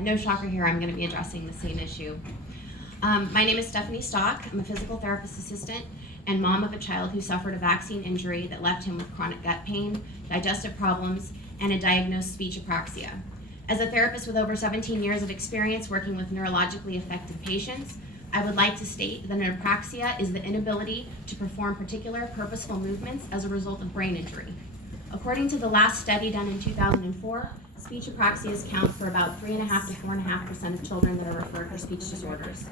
No shocker here, I'm going to be addressing the same issue. My name is Stephanie Stock. I'm a physical therapist assistant and mom of a child who suffered a vaccine injury that left him with chronic gut pain, digestive problems, and a diagnosed speech apraxia. As a therapist with over 17 years of experience working with neurologically affected patients, I would like to state that an apraxia is the inability to perform particular purposeful movements as a result of brain injury. According to the last study done in 2004, speech apraxias count for about 3.5% to 4.5% of children that are referred for speech disorders.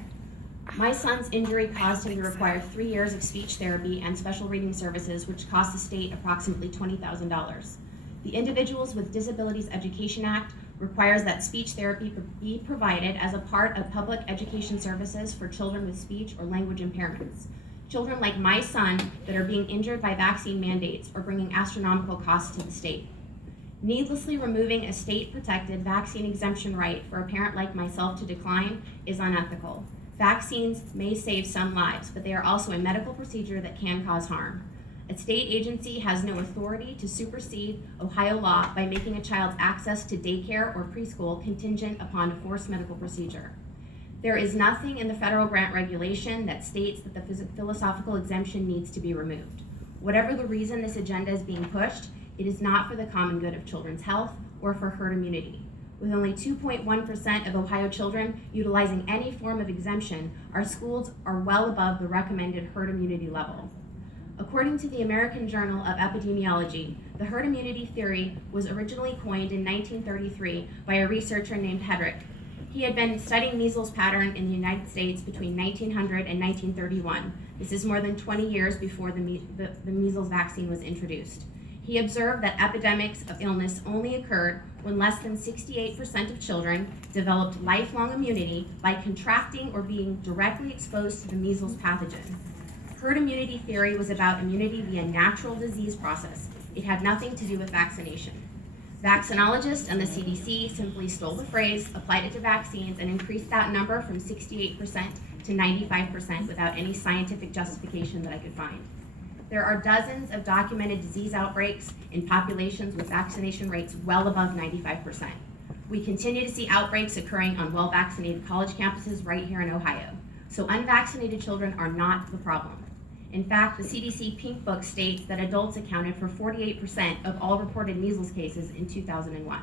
My son's injury caused him to require 3 years of speech therapy and special reading services, which cost the state approximately $20,000. The Individuals with Disabilities Education Act requires that speech therapy be provided as a part of public education services for children with speech or language impairments. Children like my son that are being injured by vaccine mandates are bringing astronomical costs to the state. Needlessly removing a state-protected vaccine exemption right for a parent like myself to decline is unethical. Vaccines may save some lives, but they are also a medical procedure that can cause harm. A state agency has no authority to supersede Ohio law by making a child's access to daycare or preschool contingent upon a forced medical procedure. There is nothing in the federal grant regulation that states that the philosophical exemption needs to be removed. Whatever the reason this agenda is being pushed, it is not for the common good of children's health or for herd immunity. With only 2.1% of Ohio children utilizing any form of exemption, our schools are well above the recommended herd immunity level. According to the American Journal of Epidemiology, the herd immunity theory was originally coined in 1933 by a researcher named Hedrick. He had been studying measles pattern in the United States between 1900 and 1931. This is more than 20 years before the measles vaccine was introduced. He observed that epidemics of illness only occurred when less than 68% of children developed lifelong immunity by contracting or being directly exposed to the measles pathogen. Herd immunity theory was about immunity via natural disease process. It had nothing to do with vaccination. Vaccinologists and the CDC simply stole the phrase, applied it to vaccines, and increased that number from 68% to 95% without any scientific justification that I could find. There are dozens of documented disease outbreaks in populations with vaccination rates well above 95%. We continue to see outbreaks occurring on well-vaccinated college campuses right here in Ohio. So unvaccinated children are not the problem. In fact, the CDC Pink Book states that adults accounted for 48% of all reported measles cases in 2001.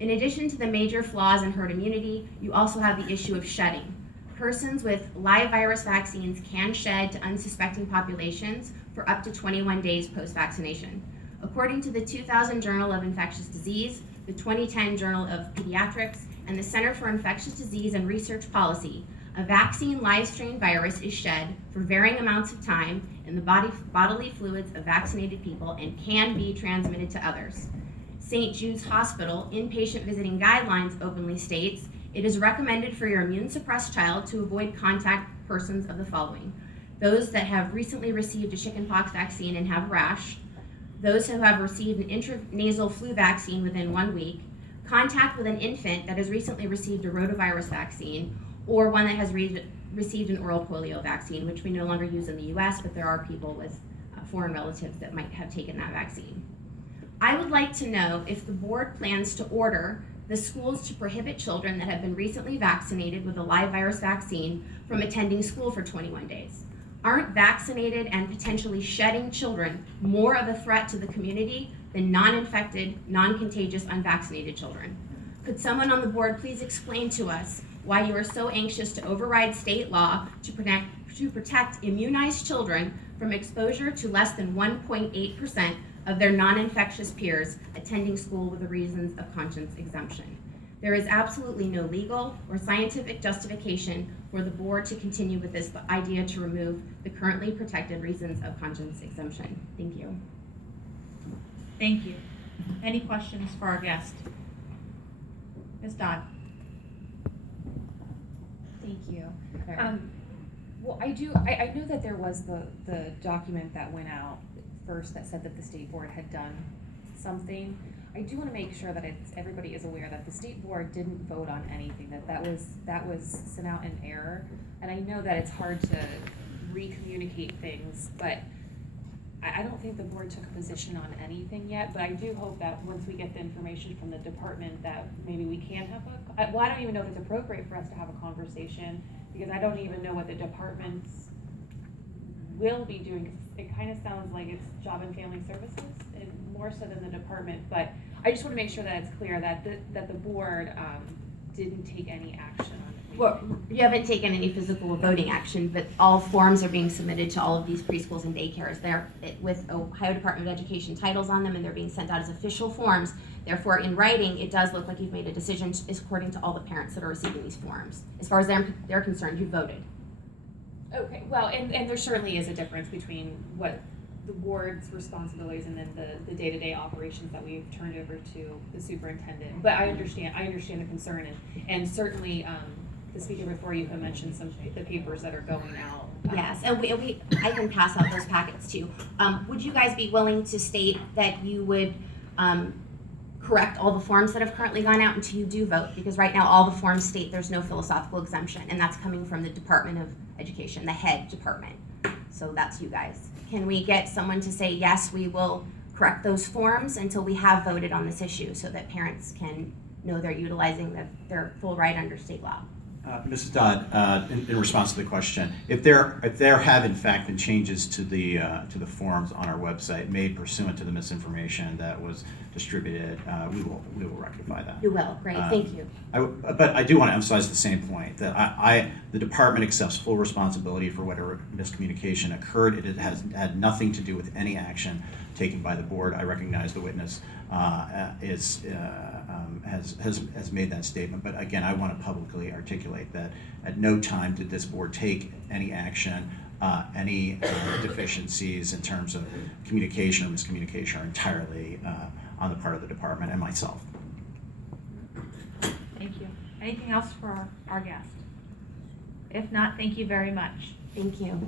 In addition to the major flaws in herd immunity, you also have the issue of shedding. Persons with live virus vaccines can shed to unsuspecting populations for up to 21 days post-vaccination. According to the 2000 Journal of Infectious Disease, the 2010 Journal of Pediatrics, and the Center for Infectious Disease and Research Policy, a vaccine live-strain virus is shed for varying amounts of time in the bodily fluids of vaccinated people and can be transmitted to others. St. Jude's Hospital inpatient visiting guidelines openly states, it is recommended for your immune-suppressed child to avoid contact persons of the following: those that have recently received a chickenpox vaccine and have rash, those who have received an intranasal flu vaccine within 1 week, contact with an infant that has recently received a rotavirus vaccine, or one that has received an oral polio vaccine, which we no longer use in the US, but there are people with foreign relatives that might have taken that vaccine. I would like to know if the board plans to order the schools to prohibit children that have been recently vaccinated with a live virus vaccine from attending school for 21 days. Aren't vaccinated and potentially shedding children more of a threat to the community than non-infected, non-contagious, unvaccinated children? Could someone on the board please explain to us why you are so anxious to override state law to protect immunized children from exposure to less than 1.8% of their non-infectious peers attending school with a reasons of conscience exemption? There is absolutely no legal or scientific justification for the board to continue with this idea to remove the currently protected reasons of conscience exemption. Thank you. Thank you. Any questions for our guest? Ms. Dodd. Thank you. Well, I know that there was the document that went out first that said that the state board had done something. I do want to make sure that everybody is aware that the state board didn't vote on anything, that was sent out in error. And I know that it's hard to recommunicate things, but I don't think the board took a position on anything yet, but I do hope that once we get the information from the department that maybe we can have well, I don't even know if it's appropriate for us to have a conversation, because I don't even know what the departments will be doing, 'cause it kind of sounds like it's Job and Family Services, and more so than the department, but I just want to make sure that it's clear that the board didn't take any action on it. Well, you haven't taken any physical voting action, but all forms are being submitted to all of these preschools and daycares. They're with Ohio Department of Education titles on them, and they're being sent out as official forms. Therefore, in writing, it does look like you've made a decision according to all the parents that are receiving these forms. As far as they're concerned, you voted. Okay, well, and there certainly is a difference between what the board's responsibilities and then the day-to-day operations that we've turned over to the superintendent. But I understand the concern, and certainly, the speaker before you had mentioned the papers that are going out. Yes, and I can pass out those packets too. Would you guys be willing to state that you would correct all the forms that have currently gone out until you do vote? Because right now, all the forms state there's no philosophical exemption, and that's coming from the Department of Education, the head department. So that's you guys. Can we get someone to say, yes, we will correct those forms until we have voted on this issue, so that parents can know they're utilizing their full right under state law? Mrs. Dodd, in response to the question, if there have in fact been changes to the forms on our website made pursuant to the misinformation that was distributed, we will rectify that. You will, great, thank you. But I do want to emphasize the same point, that the department accepts full responsibility for whatever miscommunication occurred. It has had nothing to do with any action taken by the board. I recognize the witness has made that statement, but again, I want to publicly articulate that at no time did this board take any action. Any deficiencies in terms of communication or miscommunication are entirely on the part of the department and myself. Thank you. Anything else for our guest? If not, thank you very much. Thank you.